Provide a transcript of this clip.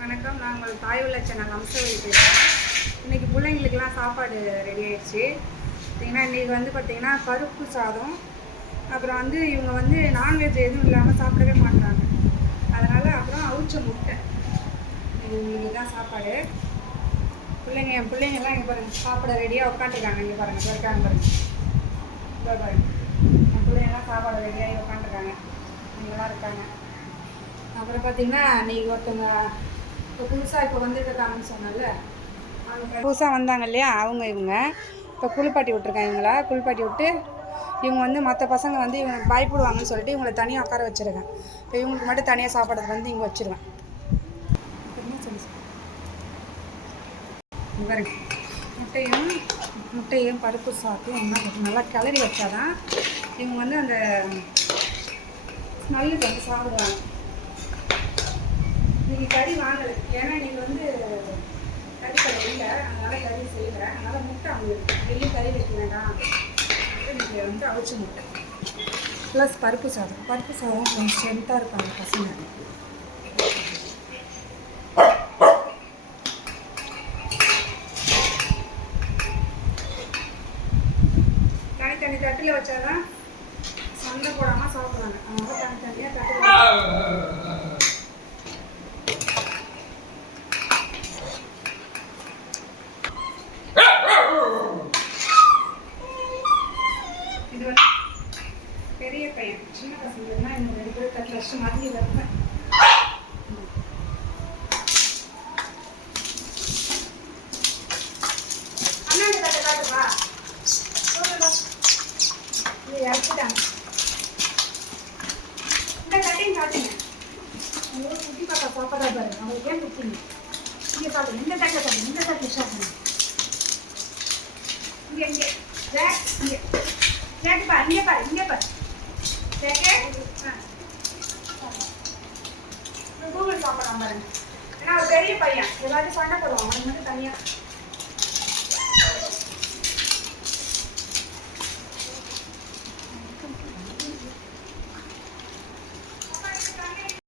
வணக்கம். நாங்கள் தாய் உள்ள சேனல் அம்சவழி பேசுகிறோம். இன்றைக்கி பிள்ளைங்களுக்கெல்லாம் சாப்பாடு ரெடி ஆகிடுச்சு. பார்த்திங்கன்னா இன்றைக்கி பார்த்திங்கன்னா பருப்பு சாதம், அப்புறம் இவங்க நான்வெஜ் எதுவும் இல்லாமல் சாப்பிடவே மாட்டாங்க. அதனால் அப்புறம் அவிச்ச முட்டை, இவங்களுக்கு தான் சாப்பாடு. என் பிள்ளைங்கள்லாம் இங்கே பாருங்கள் சாப்பிட ரெடியாக உட்காந்துருக்காங்க. இங்கே பாருங்கள் இருக்காங்க பாருங்கள், இப்போ பாருங்கள் என் பிள்ளைங்கள்லாம் சாப்பாடு ரெடியாகி உட்காந்துருக்காங்க. இங்கெல்லாம் இருக்காங்க. அப்புறம் பார்த்திங்கன்னா இன்றைக்கி ஒருத்தவங்க இப்போ புதுசாக வந்துட்டுருக்காங்கன்னு சொன்னால, அவங்க புதுசாக வந்தாங்க இல்லையா, இவங்க இப்போ குளிப்பாட்டி விட்ருக்காங்க. இவங்கள குளிப்பாட்டி விட்டு இவங்க மற்ற பசங்க இவங்க பயப்படுவாங்கன்னு சொல்லிட்டு இவங்களை தனியாக உட்கார வச்சுருக்கேன். இப்போ இவங்களுக்கு மட்டும் தனியாக சாப்பாடு இங்கே வச்சுருவேன். பாருங்க, முட்டையும் பருப்பு சாப்பிட்டு நல்லா கிளறி வச்சாதான் இவங்க அந்த ஸ்மெல்லுக்கு சாப்பிடுவாங்க. இன்றைக்கி கறி வாங்கலை, ஏன்னா இன்றைக்கி கறிக்கடை இல்லை, அதனால் கறி செய்கிறேன். அதனால் முட்டை அவங்களுக்கு வெளியே கறி வைக்க வேண்டாம். இன்றைக்கி அவிச்ச முட்டை ப்ளஸ் பருப்பு சாதம் கொஞ்சம் ஸ்ட்ரென்த்தாக இருப்பாங்க பசங்க. தனித்தனி தட்டில் வச்சாதான் சண்டை போடாமல் சாப்பிடுவாங்க. அதனால் தனித்தனியாக தட்டில் பெரிய பையன். சின்ன பசங்கன்னா இன்னும் 2 பேர் தட்டில் வச்சு மறந்து வைப்பேன். அண்ணாண்டு தட்டை காட்டுப்பா, இது இறக்கிட்டாங்க. இந்த தட்டையும் காட்டுங்க. உங்களுக்கு குட்டி பாப்பா சாப்பிட்றா பாருங்க, அவங்களுக்கு ஏன் குட்டிங்க. இங்கே சாப்பிடுங்க, இந்த தட்டை சாப்பிடுங்க, இந்த தட்டில் சாப்பிடுங்க. இங்கே ஜாக் பாரு, இங்கே பாரு கூகுள் சாப்பிடலாம் பாருங்க. ஏன்னா அவர் பெரிய பையன், எல்லாத்தையும் சண்டை போடுவான். அவனுக்கு மட்டும் தனியாக